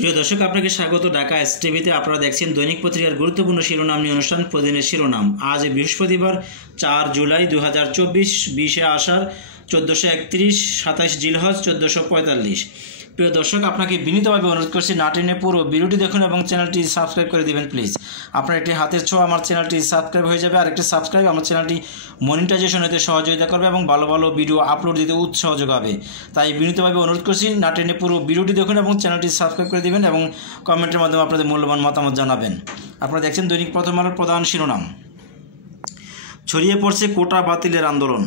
প্রিয় দর্শক, আপনাকে স্বাগত ঢাকা এসটিভিতে। আপনারা দেখছেন দৈনিক পত্রিকার গুরুত্বপূর্ণ শিরোনাম নিয়ে অনুষ্ঠান প্রতিদিনের শিরোনাম। আজ বৃহস্পতিবার 4 জুলাই 2024, 20 আষাঢ় 1431, 27 জিলহজ 1445। প্রিয় দর্শক, আপনাকে বিনীতভাবে অনুরোধ করছি না টেনে পুরো ভিডিওটি দেখুন এবং চ্যানেলটি সাবস্ক্রাইব করে দেবেন প্লিজ। আপনার একটি হাতের ছোঁয়া আমার চ্যানেলটি সাবস্ক্রাইব হয়ে যাবে, আর একটি সাবস্ক্রাইব আমার চ্যানেলটি মনিটাইজেশন হতে সহযোগিতা করবে এবং ভালো ভালো ভিডিও আপলোড দিতে উৎসাহ যোগাবে। তাই বিনীতভাবে অনুরোধ করছি না টেনে পুরো ভিডিওটি দেখুন এবং চ্যানেলটি সাবস্ক্রাইব করে দেবেন এবং কমেন্টের মাধ্যমে আপনাদের মূল্যবান মতামত জানাবেন। আপনারা দেখছেন দৈনিক প্রথম আলোর প্রধান শিরোনাম। ছড়িয়ে পড়ছে কোটা বাতিলের আন্দোলন।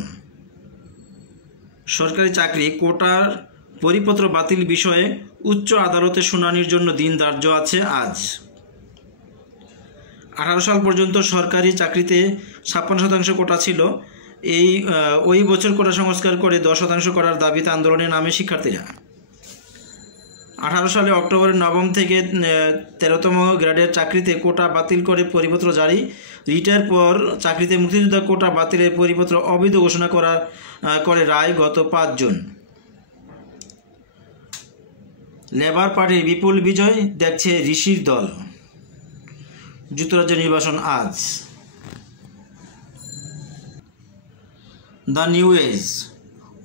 সরকারি চাকরি কোটার পরিপত্র বাতিল বিষয়ে উচ্চ আদালতে শুনানির জন্য দিন ধার্য আছে আজ। 18 সাল পর্যন্ত সরকারি চাকরিতে 56% কোটা ছিল। ওই বছর কোটা সংস্কার করে 10% করার দাবিতে আন্দোলনে নামে শিক্ষার্থীরা। 18 সালে অক্টোবরের 9 থেকে 13তম গ্রেডের চাকরিতে কোটা বাতিল করে পরিপত্র জারি। রিটার পর চাকরিতে মুক্তিযোদ্ধা কোটা বাতিলের পরিপত্র অবৈধ ঘোষণা করে রায় গত 5 জুন। লেবার পার্টির বিপুল বিজয় দেখছে ঋষির দল। যুক্তরাজ্য নির্বাচন আজ। The new age,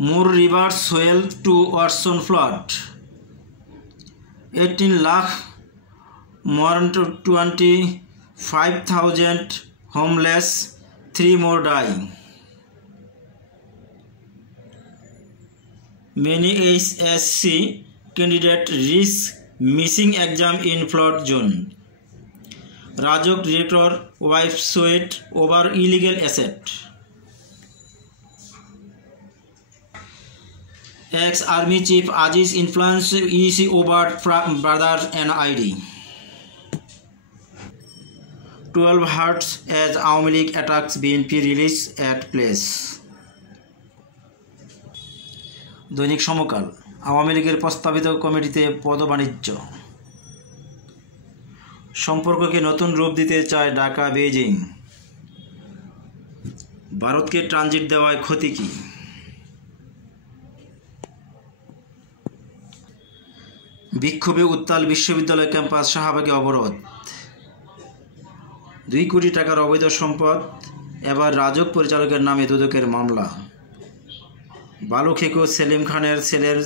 more rivers swell to worsen flood. 18 lakh, more than 25,000 homeless, 3 more die. Many HSC candidates risk missing exam in flood zone. Rajok director wife sued over illegal asset. Ex-Army Chief Aziz influence EC over brother NID. 12 hurts as Awami League attacks BNP release at place. দৈনিক সমকাল। আওয়ামী লীগের প্রস্তাবিত কমিটিতে পদবাণিজ্য। সম্পর্ককে নতুন রূপ দিতে চায় Dhaka Beijing. ভারতকে ট্রানজিট দেওয়ায় ক্ষতি কী? বিক্ষোভে উত্তাল বিশ্ববিদ্যালয় ক্যাম্পাস, শাহবাগে অবরোধ। 2 কোটি টাকার অবৈধ সম্পদ, এবার রাজক পরিচালকের নামে দুদকের মামলা। বালু খেকো সেলিম খানের ছেলের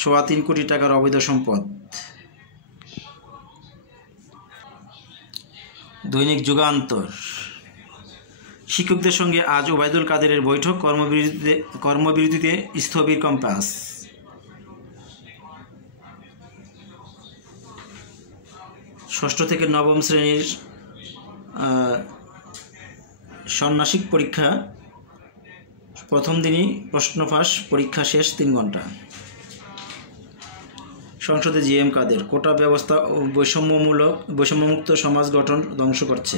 3.25 কোটি টাকার অবৈধ সম্পদ। দৈনিক যুগান্তর। শিক্ষকদের সঙ্গে আজ ওবায়দুল কাদেরের বৈঠক, কর্মবিরতিতে স্থবির ক্যাম্পাস। ষষ্ঠ থেকে নবম শ্রেণীর ষান্মাসিক পরীক্ষা প্রথম দিনই প্রশ্নফাঁস, পরীক্ষা শেষ 3 ঘন্টা। সংসদে জিএম কাদের, কোটা ব্যবস্থা বৈষম্যমুক্ত সমাজ গঠন ধ্বংস করছে।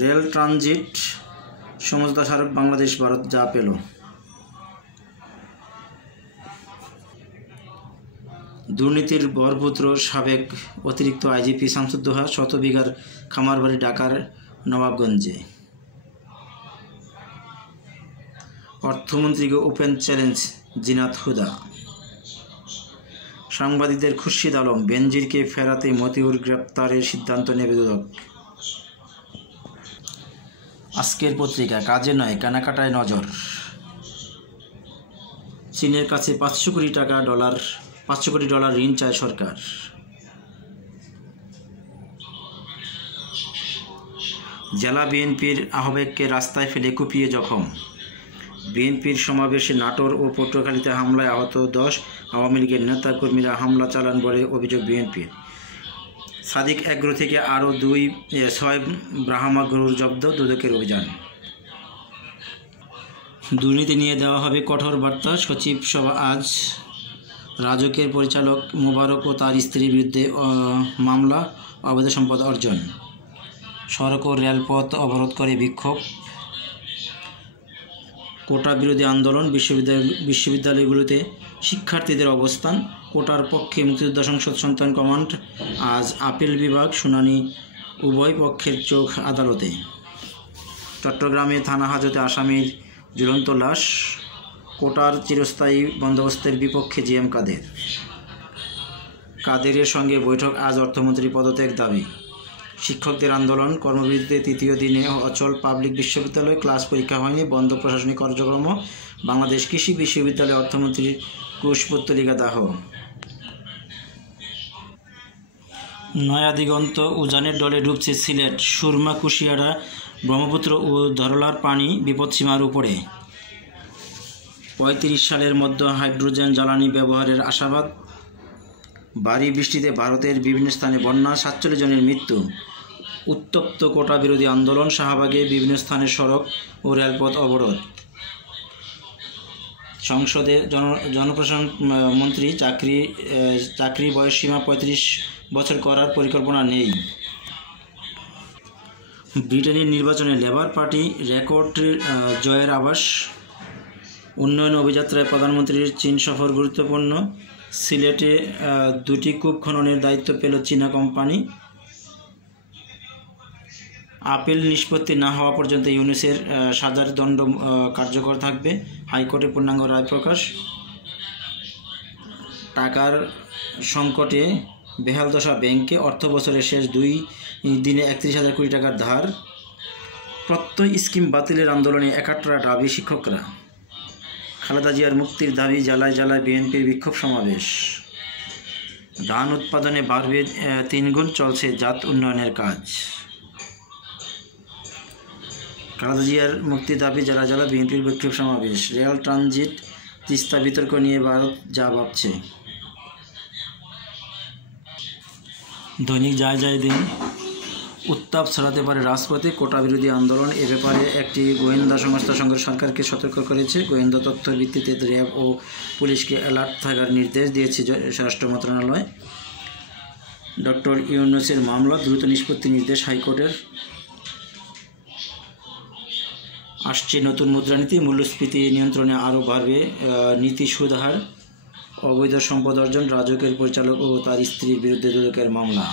রেল ট্রানজিট সমঝোতা স্মারক বাংলাদেশ ভারত যা পেল। দুর্নীতির বরপুত্র সাবেক অতিরিক্ত আইজিপি শামসুদ্দোহা, 100 বিঘার খামারবাড়ি ঢাকার নবাবগঞ্জে। অর্থমন্ত্রীকে ওপেন চ্যালেঞ্জ জিনাত হুদা। সাংবাদিকদের খুরশিদ আলম, বেনজিরকে ফেরাতে মতিউর গ্রেপ্তারের সিদ্ধান্ত নেবে দুদক। আজকের পত্রিকা, কাজে নয় কেনাকাটায় নজর। চীনের কাছে 500 কোটি ডলার ঋণ চায় সরকার। জেলা বিএনপির আহ্বায়ককে রাস্তায় ফেলে কুপিয়ে জখম। বিএনপির সমাবেশে নাটোর ও পটুয়াখালীতে হামলায় আহত 10। আওয়ামী লীগের নেতাকর্মীরা হামলা চালান বলে অভিযোগ বিএনপির। সাদিক এগ্রো থেকে আরও 6 ব্রাহ্মা গরুর জব্দ, দুদকের অভিযান। দুর্নীতি নিয়ে দেওয়া হবে কঠোর বার্তা, সচিব সভা আজ। রাজকের পরিচালক মোবারক ও তার স্ত্রীর বিরুদ্ধে মামলা, অবৈধ সম্পদ অর্জন। সড়ক ও রেলপথ অবরোধ করে বিক্ষোভ। কোটা বিরোধী আন্দোলন, বিশ্ববিদ্যালয়গুলোতে শিক্ষার্থীদের অবস্থান। কোটার পক্ষে মুক্তিযোদ্ধা সংসদ সন্তান কমান্ড, আজ আপিল বিভাগ শুনানি, উভয় পক্ষের চোখ আদালতে। চট্টগ্রামে থানা হাজতে আসামির ঝুলন্ত লাশ, কোটার চিরস্থায়ী বন্দোবস্তের বিপক্ষে জিএম কাদেরের সঙ্গে বৈঠক, আজ অর্থমন্ত্রী পদত্যাগ দাবি। শিক্ষকদের আন্দোলন, কর্মবিরতিতে তৃতীয় দিনে অচল পাবলিক বিশ্ববিদ্যালয়, ক্লাস পরীক্ষা হয়নি, বন্ধ প্রশাসনিক কার্যক্রম। বাংলাদেশ কৃষি বিশ্ববিদ্যালয়ে অর্থমন্ত্রীর কুশপুত্তলিকা দাহ। নয়া দিগন্ত উজানের ডলে ডুবছে সিলেট, সুরমা, কুশিয়ারা, ব্রহ্মপুত্র ও ধরলার পানি বিপদসীমার উপরে। 35 সালের মধ্যে হাইড্রোজেন জ্বালানি ব্যবহারের আশাবাদ। ভারী বৃষ্টিতে ভারতের বিভিন্ন স্থানে বন্যা, 47 জনের মৃত্যু। উত্তপ্ত কোটা বিরোধী আন্দোলন, শাহবাগে বিভিন্ন স্থানে সড়ক ও রেলপথ অবরোধ। সংসদে জনপ্রশাসন মন্ত্রী চাকরি বয়সসীমা 35 বছর করার পরিকল্পনা নেই। ব্রিটেনের নির্বাচনে লেবার পার্টি রেকর্ড জয়ের আভাস। উন্নয়ন অভিযাত্রায় প্রধানমন্ত্রীর চীন সফর গুরুত্বপূর্ণ। সিলেটে 2টি কূপ খননের দায়িত্ব পেল চীনা কোম্পানি। আপিল নিষ্পত্তি না হওয়া পর্যন্ত ইউনূসের সাজার দণ্ড কার্যকর থাকবে, হাইকোর্টে পূর্ণাঙ্গ রায় প্রকাশ। টাকার সংকটে বেহাল দশা ব্যাংকে, অর্থ বছরের শেষ 2 দিনে 31,000 কোটি টাকার ধার। প্রত্যয় স্কিম বাতিলের আন্দোলনে একাত্তরা দাবি শিক্ষকরা। খালেদা জিয়ার মুক্তির দাবি, জেলায় জেলায় বিএনপির বিক্ষোভ সমাবেশ। ধান উৎপাদনে বাড়বে 3 গুণ, চলছে জাত উন্নয়নের কাজ। খালেদা জিয়ার মুক্তির দাবি, জেলা জেলা বিএনপির বিক্ষোভ সমাবেশ। রেল ট্রানজিট তিস্তা বিতর্ক নিয়ে ভারত যা ভাবছে। দৈনিক যায় দিন, উত্তাপ ছড়াতে পারে রাজপথে, কোটা বিরোধী আন্দোলন। এ ব্যাপারে একটি গোয়েন্দা সংস্থার সঙ্গে সরকারকে সতর্ক করেছে। গোয়েন্দা তথ্যের ভিত্তিতে র্যাব ও পুলিশকে অ্যালার্ট থাকার নির্দেশ দিয়েছে স্বরাষ্ট্র মন্ত্রণালয়। ডক্টর ইউনূসের মামলা দ্রুত নিষ্পত্তি নির্দেশ হাইকোর্টের। আসছে নতুন মুদ্রানীতি, মূল্যস্ফীতি নিয়ন্ত্রণে আরও বাড়বে নীতি সুদ হার। অবৈধ সম্পদ অর্জন, রাজুকের পরিচালক ও তার স্ত্রীর বিরুদ্ধে দুদকের মামলা।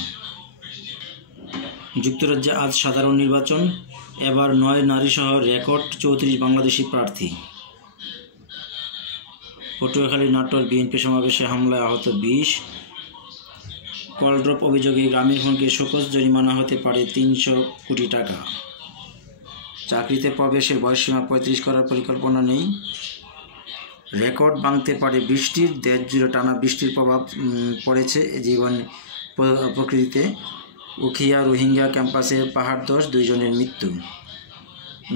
যুক্তরাজ্যে আজ সাধারণ নির্বাচন, এবার 9 নারীসহ রেকর্ড 34 বাংলাদেশি প্রার্থী। পটুয়াখালীর নাটোর বিএনপি সমাবেশে হামলায় আহত 20। কলড্রপ অভিযোগে গ্রামীণফোনকে শোকজ, জরিমানা হতে পারে 300 কোটি টাকা। চাকরিতে প্রবেশের বয়সসীমা 35 করার পরিকল্পনা নেই। রেকর্ড ভাঙতে পারে বৃষ্টির, দেশ জুড়ে টানা বৃষ্টির প্রভাব পড়েছে জীবন প্রকৃতিতে। উখিয়া রোহিঙ্গা ক্যাম্পাসে পাহাড় ধস, 2 জনের মৃত্যু।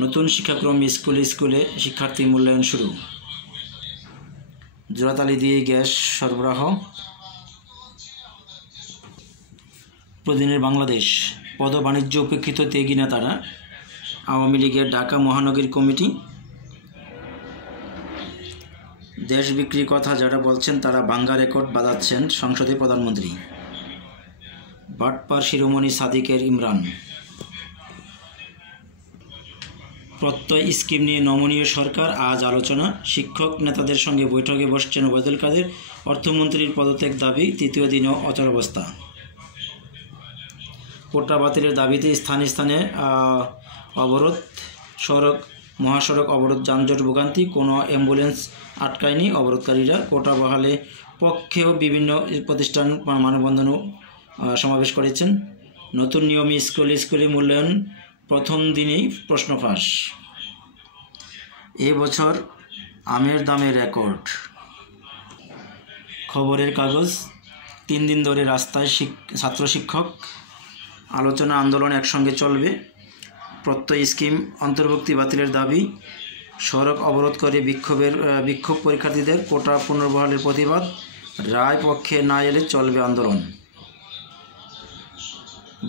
নতুন শিক্ষাক্রম, স্কুলে শিক্ষার্থী মূল্যায়ন শুরু। জোড়াতালি দিয়ে গ্যাস সরবরাহ। প্রতিদিনের বাংলাদেশ, পদ বাণিজ্য উপেক্ষিত ত্যাগী নেতারা। আওয়ামী লীগের ঢাকা মহানগরী কমিটি। দেশ বিক্রির কথা যারা বলছেন তারা ভাঙ্গা রেকর্ড বাঁধাচ্ছেন, সংসদে প্রধানমন্ত্রী। বাটপার শিরোমণি সাদিকের ইমরান। প্রত্যয় স্কিম নিয়ে নমনীয় সরকার, আজ আলোচনা। শিক্ষক নেতাদের সঙ্গে বৈঠকে বসছেন ওবায়দুল কাদের। অর্থমন্ত্রীর পদত্যাগ দাবি, তৃতীয় দিনও অচলাবস্থা। কোটা বাতিলের দাবিতে স্থানে স্থানে অবরোধ, মহাসড়ক অবরোধ, যানজট ভোগান্তি, কোনো অ্যাম্বুলেন্স আটকায়নি অবরোধকারীরা। কোটা বহালে পক্ষেও বিভিন্ন প্রতিষ্ঠান মানববন্ধনও সমাবেশ করেছেন। নতুন নিয়মে স্কুলে মূল্যায়ন, প্রথম দিনেই প্রশ্ন ফাঁস। এবছর আমের দামে রেকর্ড। খবরের কাগজ, 3 দিন ধরে রাস্তায় ছাত্র শিক্ষক। আলোচনা আন্দোলন একসঙ্গে চলবে। প্রত্যয় স্কিম অন্তর্ভুক্তি বাতিলের দাবি, সড়ক অবরোধ করে বিক্ষোভ পরীক্ষার্থীদের। কোটা পুনর্বহালের প্রতিবাদ, রায় পক্ষে না এলে চলবে আন্দোলন।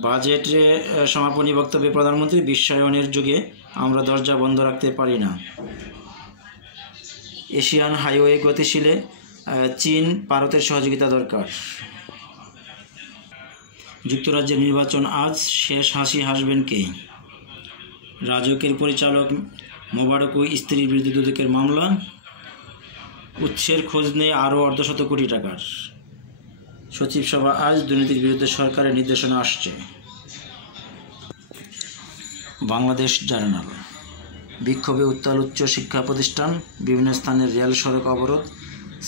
বাজেটে সমাপনী বক্তব্যে প্রধানমন্ত্রী, বিশ্বায়নের যুগে আমরা দরজা বন্ধ রাখতে পারি না। এশিয়ান হাইওয়ে গতিশীলে চীন, ভারতের সহযোগিতা দরকার। যুক্তরাজ্যের নির্বাচন আজ, শেষ হাসি হাসবেন কে? রাজুকের পরিচালক মোবারক ও স্ত্রীর বিরুদ্ধে দুদকের মামলা। উৎসের খোঁজ নেই আরও 1.5 কোটি টাকার। সচিব সভা আজ, দুর্নীতির বিরুদ্ধে সরকারের নির্দেশনা আসছে। বাংলাদেশ জার্নাল। বিক্ষোভে উত্তাল উচ্চ শিক্ষা প্রতিষ্ঠান, বিভিন্ন স্থানে রেল সড়ক অবরোধ,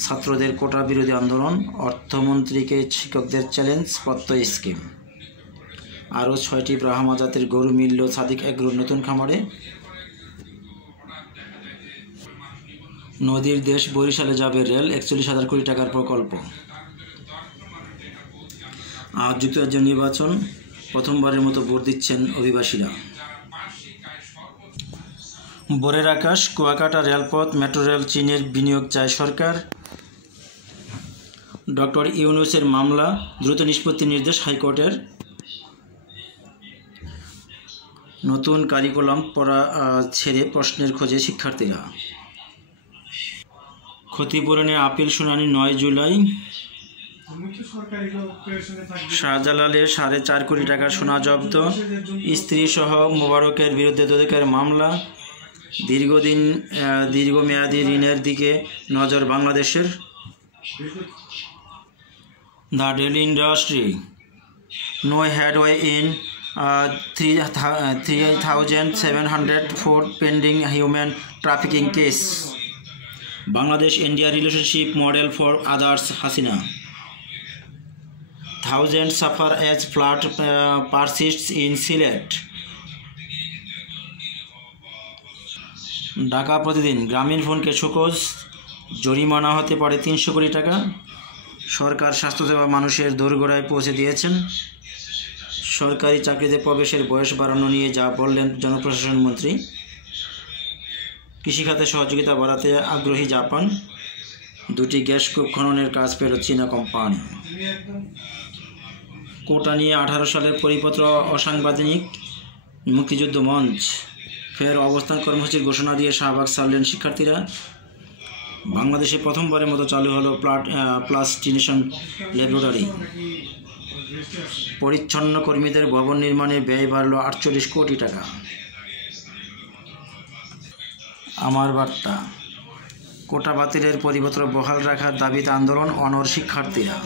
ছাত্রদের কোটা বিরোধী আন্দোলন, অর্থমন্ত্রীকে শিক্ষকদের চ্যালেঞ্জ, প্রত্যয় স্কিম। আরও 6টি ব্রাহ্মা জাতের গরু মিলল সাদিক এগ্রোর নতুন খামারে। নদীর দেশ বরিশালে যাবে রেল, 41,000 কোটি টাকার প্রকল্প। আজ যুক্তরাজ্যের নির্বাচন, প্রথমবারের মতো ভোট দিচ্ছেন অভিবাসীরা। ভোরের আকাশ, কুয়াকাটা রেলপথ, মেট্রো রেল, চীনের বিনিয়োগ চায় সরকার। ডক্টর ইউনূসের মামলা দ্রুত নিষ্পত্তির নির্দেশ হাইকোর্টের। নতুন কারিকুলাম পড়া ছেড়ে প্রশ্নের খোঁজে শিক্ষার্থীরা। ক্ষতিপূরণের আপিল শুনানি 9 জুলাই। শাহজালালের 4.5 কোটি টাকার সোনা জব্দ। স্ত্রী সহ মোবারকের বিরুদ্ধে দুদকের মামলা। দীর্ঘমেয়াদী ঋণের দিকে নজর বাংলাদেশের। The daily industry, no headway in 3,704 pending human trafficking case. Bangladesh India relationship model for others Hasina. Thousands suffer as flood persists in Sylhet. Dhaka Pratidin, Grameen ফোনকে show cause, জরিমানা হতে পারে 300 কোটি টাকা। সরকার স্বাস্থ্যসেবা মানুষের দোরগোড়ায় পৌঁছে দিয়েছেন। সরকারি চাকরিতে প্রবেশের বয়স বাড়ানো নিয়ে যা বললেন জনপ্রশাসন মন্ত্রী। কৃষিখাতে সহযোগিতা বাড়াতে আগ্রহী জাপান। 2টি গ্যাস কূপ খননের কাজ পেল চীনা কোম্পানি। কোটা নিয়ে 18 সালের পরিপত্র অসাংবিধানিক, মুক্তিযুদ্ধ মঞ্চ। ফের অবস্থান কর্মসূচির ঘোষণা দিয়ে শাহবাগ ছাড়লেন শিক্ষার্থীরা। বাংলাদেশে প্রথমবারের মতো চালু হলো প্লাস্টিনেশন ল্যাবরেটরি। পরিচ্ছন্ন কর্মীদের ভবন নির্মাণে ব্যয় বাড়ল 48 কোটি টাকা। আমার বার্তা, কোটা বাতিলের পরিপত্র বহাল রাখার দাবিতে আন্দোলন, অনড় শিক্ষার্থীরা।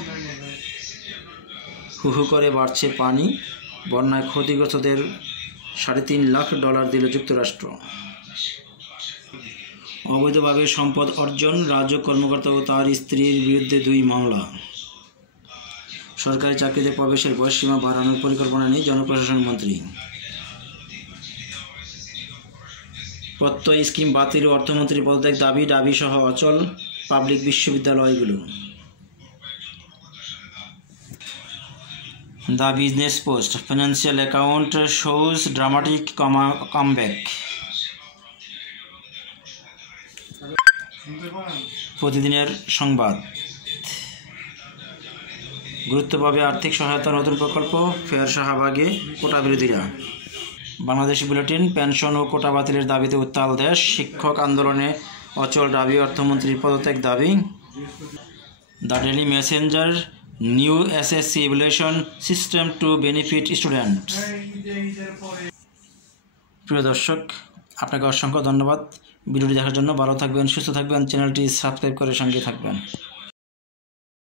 হু হু করে বাড়ছে পানি, বন্যায় ক্ষতিগ্রস্তদের $3.5 লাখ দিল যুক্তরাষ্ট্র। অবৈধভাবে সম্পদ অর্জন, রাজ্য কর্মকর্তা ও তার স্ত্রীর বিরুদ্ধে 2 মামলা। সরকারি চাকরিতে প্রবেশের বয়সসীমা বাড়ানোর পরিকল্পনা নেই জনপ্রশাসন মন্ত্রী। প্রত্যয় স্কিম বাতিল ও অর্থমন্ত্রীর পদত্যাগ দাবি সহ অচল পাবলিক বিশ্ববিদ্যালয়গুলো। The business post, financial account shows dramatic comeback. প্রতিদিনের সংবাদ, গুরুত্ব পাবে আর্থিক সহায়তার নতুন প্রকল্প, ফের শাহবাগে কোটা বিরোধীরা। বাংলাদেশ বুলেটিন, পেনশন ও কোটা বাতিলের দাবিতে উত্তাল দেশ, শিক্ষক আন্দোলনে অচল দাবি, অর্থমন্ত্রীর পদত্যাগ দাবি। The Daily Messenger, new SSC evaluation system to benefit students. প্রিয় দর্শক, আপনাকে অসংখ্য ধন্যবাদ ভিডিওটি দেখার জন্য। ভালো থাকবেন, সুস্থ থাকবেন, চ্যানেলটি সাবস্ক্রাইব করে সঙ্গে থাকবেন।